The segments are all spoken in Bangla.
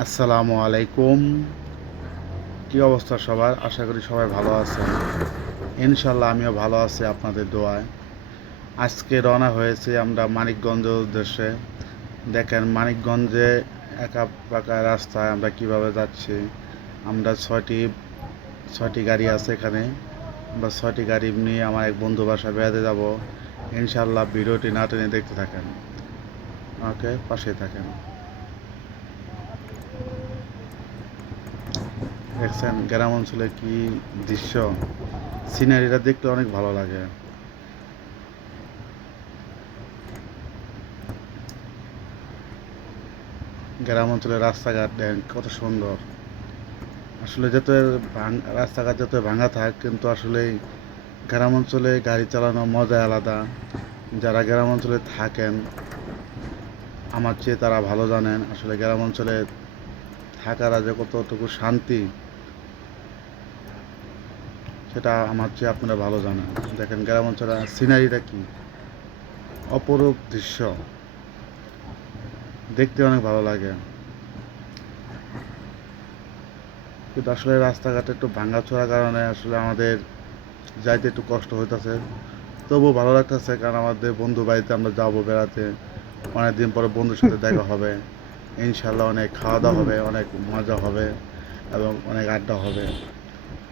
আসসালামু আলাইকুম। কি অবস্থা সবার? আশা করি সবাই ভালো আছেন। ইনশাল্লাহ আমিও ভালো আছি আপনাদের দোয়ায়। আজকে রওনা হয়েছি আমরা মানিকগঞ্জের উদ্দেশ্যে। দেখেন মানিকগঞ্জে একা পাকা রাস্তায় আমরা কিভাবে যাচ্ছি। আমরা ছয়টি গাড়ি আছে এখানে। আমরা ছয়টি গাড়ি নিয়ে আমার এক বন্ধু বাসায় বেড়াতে যাব। ইনশাল্লাহ ভিডিওটি না টেনে দেখতে থাকেন। ওকে, পাশে থাকেন। দেখছেন গ্রাম অঞ্চলে কি দৃশ্য, সিনারিটা দেখতে অনেক ভালো লাগে। গ্রাম অঞ্চলের রাস্তাঘাট দেন কত সুন্দর। আসলে যত রাস্তাঘাট যত ভাঙা থাক, কিন্তু আসলে গ্রাম অঞ্চলে গাড়ি চালানোর মজা আলাদা। যারা গ্রাম অঞ্চলে থাকেন আমার চেয়ে তারা ভালো জানেন আসলে গ্রাম অঞ্চলে থাকার যে কতটুকু শান্তি, সেটা আমার চেয়ে আপনারা ভালো জানেন। দেখেন গ্রাম অঞ্চলের সিনারিটা কি অপরূপ দৃশ্য, দেখতে অনেক ভালো লাগে। কিন্তু আসলে রাস্তাঘাট একটু ভাঙাচোরার কারণে আসলে আমাদের যাইতে একটু কষ্ট হইতেছে, তবুও ভালো লাগতেছে, কারণ আমাদের বন্ধু বাড়িতে আমরা যাবো বেড়াতে। অনেকদিন পরে বন্ধুর সাথে দেখা হবে। ইনশাল্লাহ অনেক খাওয়া দাওয়া হবে, অনেক মজা হবে এবং অনেক আড্ডা হবে।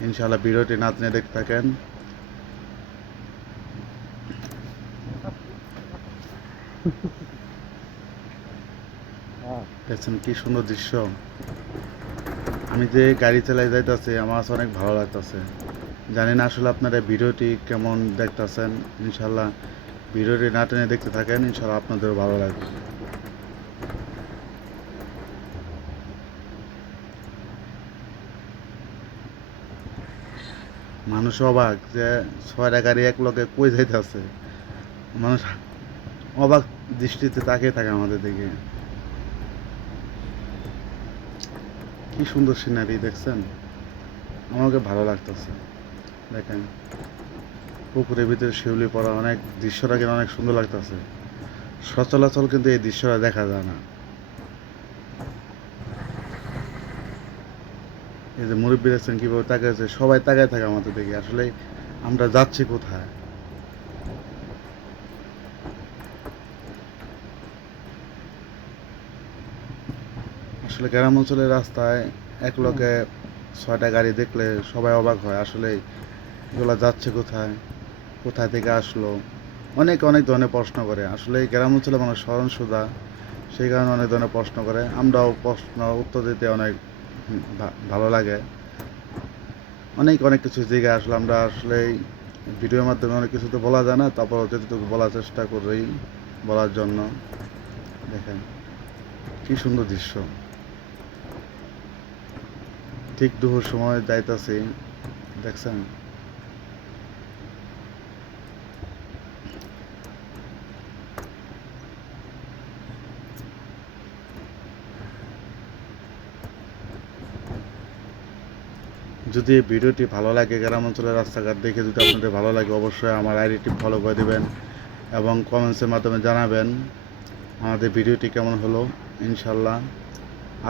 ইনশাল্লাহ ভিডিওটি না টেনে দেখতে থাকেন। দেখছেন কি সুন্দর দৃশ্য। আমি যে গাড়ি চালাই যাইতেছি আমার কাছে অনেক ভালো লাগতেছে। জানি না আসলে আপনারা ভিডিওটি কেমন দেখতেছেন। ইনশাল্লাহ ভিডিওটি না টেনে দেখতে থাকেন, ইনশাল্লাহ আপনাদেরও ভালো লাগবে। মানুষ অবাক যে ছয়টা গাড়ি এক লগে কই যাইতেছে। মানুষ অবাক দৃষ্টিতে তাকিয়ে থাকে আমাদের দিকে। কি সুন্দর সিনারি দেখছেন, আমাকে ভালো লাগতেছে। দেখেন পুকুরের ভিতরে শিউলি পড়া, অনেক দৃশ্যটা কিন্তু অনেক সুন্দর লাগতেছে। সচলাচল কিন্তু এই দৃশ্যটা দেখা যায় না। এই যে মুরব্বী দেখছেন কীভাবে তাকিয়েছে, সবাই তাকায় থাকে আমাদের দিকে। আসলে আমরা যাচ্ছি কোথায়। আসলে গ্রাম অঞ্চলের রাস্তায় এক লগে ছয়টা গাড়ি দেখলে সবাই অবাক হয়। আসলে এগুলো যাচ্ছে কোথায়, কোথায় থেকে আসলো, অনেক অনেক ধরনের প্রশ্ন করে। আসলে এই গ্রাম অঞ্চলে মানুষ স্মরণ সুধা, সেই কারণে অনেক ধরনের প্রশ্ন করে। আমরাও প্রশ্ন উত্তর দিতে অনেক ভালো লাগে। অনেক অনেক কিছু জায়গায় আসলে আমরা আসলে ভিডিওর মাধ্যমে অনেক কিছু তো বলা যায় না, তারপর যতটুকু বলার চেষ্টা করি বলার জন্য। দেখেন কি সুন্দর দৃশ্য। ঠিক দুপুর সময় যাইতাছি, দেখছেন। যদি এই ভিডিওটি ভালো লাগে, গ্রাম অঞ্চলের রাস্তাঘাট দেখে যদি আপনাদের ভালো লাগে, অবশ্যই আমার আইডিটি ফলো করে দেবেন এবং কমেন্টসের মাধ্যমে জানাবেন আমাদের ভিডিওটি কেমন হলো। ইনশাল্লাহ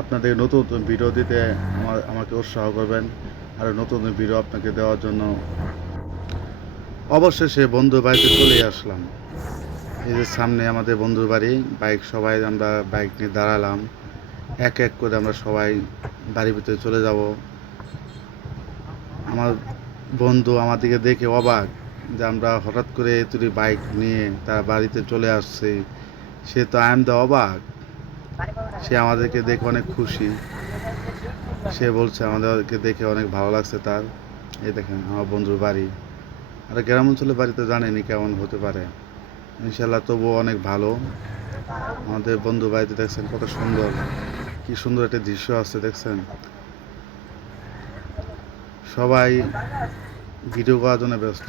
আপনাদের নতুন নতুন ভিডিও দিতে আমাকে উৎসাহ করবেন, আর নতুন নতুন ভিডিও আপনাকে দেওয়ার জন্য। অবশেষে বন্ধুর বাড়িতে চলে আসলাম। এই যে সামনে আমাদের বন্ধুর বাড়ি, বাইক সবাই আমরা বাইক নিয়ে দাঁড়ালাম। এক এক করে আমরা সবাই বাড়ির ভিতরে চলে যাব। আমার বন্ধু আমার দিকে দেখে অবাক যে আমরা হঠাৎ করে তুই বাইক নিয়ে তার বাড়িতে চলে আসছি। সে তো আই এম দ্য অবাক। সে আমাদেরকে দেখে অনেক খুশি। সে বলছে আমাদেরকে দেখে অনেক ভালো লাগছে তার। এই দেখেন আমার বন্ধুর বাড়ি। আর গ্রাম অঞ্চলের বাড়ি তো জানেনি কেমন হতে পারে। ইনশাল্লাহ তবুও অনেক ভালো। আমাদের বন্ধু বাড়িতে দেখছেন কত সুন্দর, কি সুন্দর একটা দৃশ্য আছে দেখছেন। সবাই ভিডিও করার জন্য ব্যস্ত।